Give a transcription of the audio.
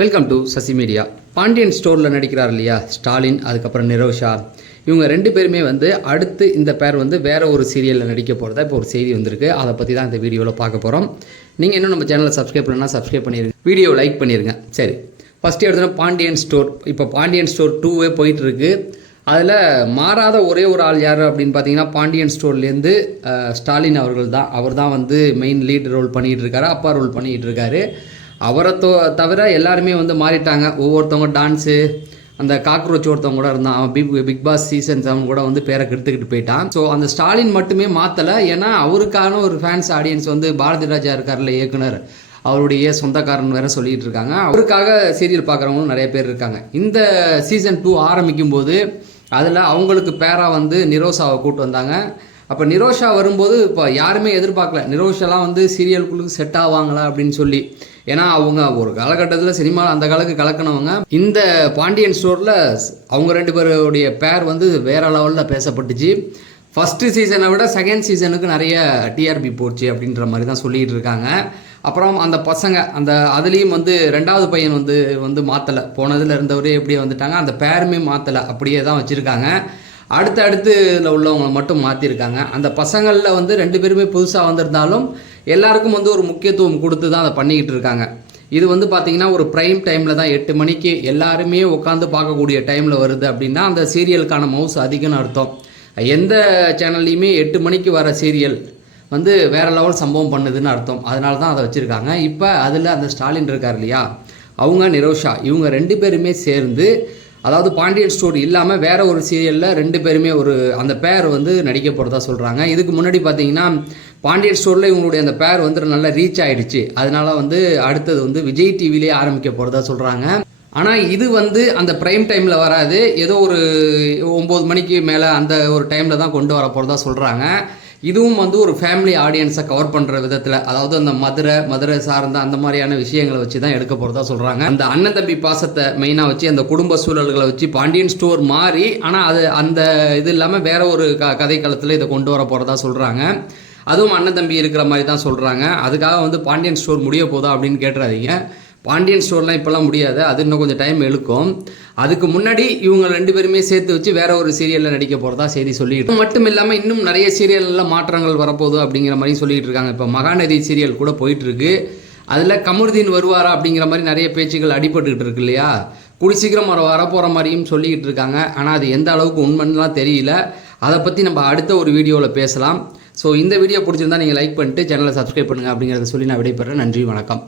Welcome to Sasi media. Pandian ஸ்டோரில் நடிக்கிறார் இல்லையா ஸ்டாலின், அதுக்கப்புறம் நிரோஷா, இவங்க ரெண்டு பேருமே அடுத்து இந்த பேர் வேறு ஒரு சீரியலில் நடிக்க போகிறதா இப்போ ஒரு செய்தி வந்திருக்கு. அதை பற்றி தான் இந்த வீடியோவில் பார்க்க போகிறோம். நீங்கள் இன்னும் நம்ம சேனலை சப்ஸ்கிரைப் பண்ணலாம், சப்ஸ்கிரைப் பண்ணிடுங்க, வீடியோ லைக் பண்ணிடுங்க. சரி, ஃபஸ்ட்டு எடுத்தோன்னா பாண்டியன் ஸ்டோர். இப்போ பாண்டியன் ஸ்டோர் 2 போயிட்டுருக்கு. அதில் மாறாத ஒரே ஒரு ஆள் யார் அப்படின்னு பார்த்தீங்கன்னா பாண்டியன் ஸ்டோர்லேருந்து ஸ்டாலின் அவர்கள் தான். அவர் தான் மெயின் லீட் ரோல் பண்ணிகிட்டு இருக்காரு, அப்பா ரோல் பண்ணிகிட்டு இருக்காரு. அவரை தவிர எல்லாருமே மாறிட்டாங்க. ஒவ்வொருத்தவங்க டான்ஸு, அந்த காக்ரோச் ஒருத்தவங்க கூட இருந்தான், அவன் பிக் பாஸ் சீசன் 7 கூட பேரை கெடுத்துக்கிட்டு போயிட்டான். ஸோ அந்த ஸ்டாலின் மட்டுமே மாற்றலை. ஏன்னா அவருக்கான ஒரு ஃபேன்ஸ் ஆடியன்ஸ் பாரதி ராஜா இருக்கார்ல இயக்குனர், அவருடைய சொந்தக்காரன் வேற சொல்லிட்டு இருக்காங்க. அவருக்காக சீரியல் பார்க்குறவங்களும் நிறைய பேர் இருக்காங்க. இந்த சீசன் 2 ஆரம்பிக்கும் போது அதில் அவங்களுக்கு பேராக நிரோஷாவை கூட்டு வந்தாங்க. அப்போ நிரோஷா வரும்போது இப்போ யாருமே எதிர்பார்க்கல நிரோஷாலாம் சீரியலுக்குள்ளே செட் ஆவாங்களா அப்படின்னு சொல்லி. ஏன்னா அவங்க ஒரு காலகட்டத்தில் சினிமாவில் அந்த காலத்துக்கு கலக்கினவங்க. இந்த பாண்டியன் ஸ்டோரில் அவங்க ரெண்டு பேருடைய பேர் வேறு லெவலில் பேசப்பட்டுச்சு. ஃபஸ்ட்டு சீசனை விட செகண்ட் சீசனுக்கு நிறைய டிஆர்பி போச்சு அப்படின்ற மாதிரி தான் சொல்லிகிட்டு இருக்காங்க. அப்புறம் அந்த பசங்க அதுலேயும் ரெண்டாவது பையன் மாற்றலை, போனதில் இருந்தவரே எப்படியே வந்துட்டாங்க. அந்த பேருமே மாற்றலை, அப்படியே தான் வச்சுருக்காங்க. அடுத்தடுத்துல உள்ளவங்களை மட்டும் மாற்றிருக்காங்க. அந்த பசங்களில் ரெண்டு பேருமே புதுசாக வந்திருந்தாலும் எல்லாருக்கும் ஒரு முக்கியத்துவம் கொடுத்து தான் அதை பண்ணிக்கிட்டு இருக்காங்க. இது பார்த்திங்கன்னா ஒரு ப்ரைம் டைமில் தான் 8 மணிக்கு எல்லாருமே உட்காந்து பார்க்கக்கூடிய டைமில் வருது அப்படின்னா அந்த சீரியலுக்கான மவுஸ் அதிகம்னு அர்த்தம். எந்த சேனல்லையுமே 8 மணிக்கு வர சீரியல் வேறு லெவல் சம்பவம் பண்ணுதுன்னு அர்த்தம். அதனால தான் அதை வச்சுருக்காங்க. இப்போ அதில் அந்த ஸ்டாலின் இருக்கார் இல்லையா, அவங்க நிரோஷா, இவங்க ரெண்டு பேருமே சேர்ந்து, அதாவது பாண்டியன் ஸ்டோர் இல்லாமல் வேறு ஒரு சீரியலில் ரெண்டு பேருமே அந்த பேர் நடிக்க போகிறதா சொல்கிறாங்க. இதுக்கு முன்னாடி பார்த்தீங்கன்னா பாண்டியன் ஸ்டோரில் இவங்களுடைய அந்த பேர் நல்லா ரீச் ஆகிடுச்சு. அதனால அடுத்தது விஜய் டிவிலே ஆரம்பிக்க போகிறதா சொல்கிறாங்க. ஆனால் இது அந்த ப்ரைம் டைமில் வராது, ஏதோ ஒரு 9 மணிக்கு மேலே அந்த ஒரு டைமில் தான் கொண்டு வர போகிறதா சொல்கிறாங்க. இதுவும் ஒரு ஃபேமிலி ஆடியன்ஸை கவர் பண்ணுற விதத்தில், அதாவது அந்த மதுரை சார்ந்த அந்த மாதிரியான விஷயங்களை வச்சு தான் எடுக்க போகிறதா சொல்கிறாங்க. அந்த அண்ணன் தம்பி பாசத்தை மெயினாக வச்சு, அந்த குடும்ப சூழல்களை வச்சு பாண்டியன் ஸ்டோர் மாறி, ஆனால் அது அந்த இது இல்லாமல் வேற ஒரு கதை களத்தில் இதை கொண்டு வர போகிறதா சொல்கிறாங்க. அதுவும் அண்ணன் தம்பி இருக்கிற மாதிரி தான் சொல்கிறாங்க. அதுக்காக பாண்டியன் ஸ்டோர் முடிய போதா அப்படின்னு கேட்டுறாதீங்க. பாண்டியன் ஸ்டோர்லாம் இப்போல்லாம் முடியாது, அது இன்னும் கொஞ்சம் டைம் இழுக்கும். அதுக்கு முன்னாடி இவங்க ரெண்டு பேருமே சேர்த்து வச்சு வேற ஒரு சீரியலில் நடிக்க போகிறதா செய்தி சொல்லிட்டு, மட்டும் இல்லாமல் இன்னும் நிறைய சீரியலில் மாற்றங்கள் வரப்போகுது அப்படிங்கிற மாதிரி சொல்லிட்டு இருக்காங்க. இப்போ மகாநதி சீரியல் கூட போயிட்டுருக்கு. அதில் கமருதீன் வருவாரா அப்படிங்கிற மாதிரி நிறைய பேச்சுகள் அடிபட்டுக்கிட்டு இருக்கு இல்லையா. கூடி சீக்கிரம் வரப்போகிற மாதிரியும் சொல்லிக்கிட்டு இருக்காங்க. ஆனால் அது எந்த அளவுக்கு உண்மைன்னுலாம் தெரியல. அதை பற்றி நம்ம அடுத்த ஒரு வீடியோவில் பேசலாம். ஸோ இந்த வீடியோ பிடிச்சிருந்தா நீங்கள் லைக் பண்ணிட்டு சேனலை சப்ஸ்கிரைப் பண்ணுங்கள் அப்படிங்கிறத சொல்லி நான் விடைபெறேன். நன்றி, வணக்கம்.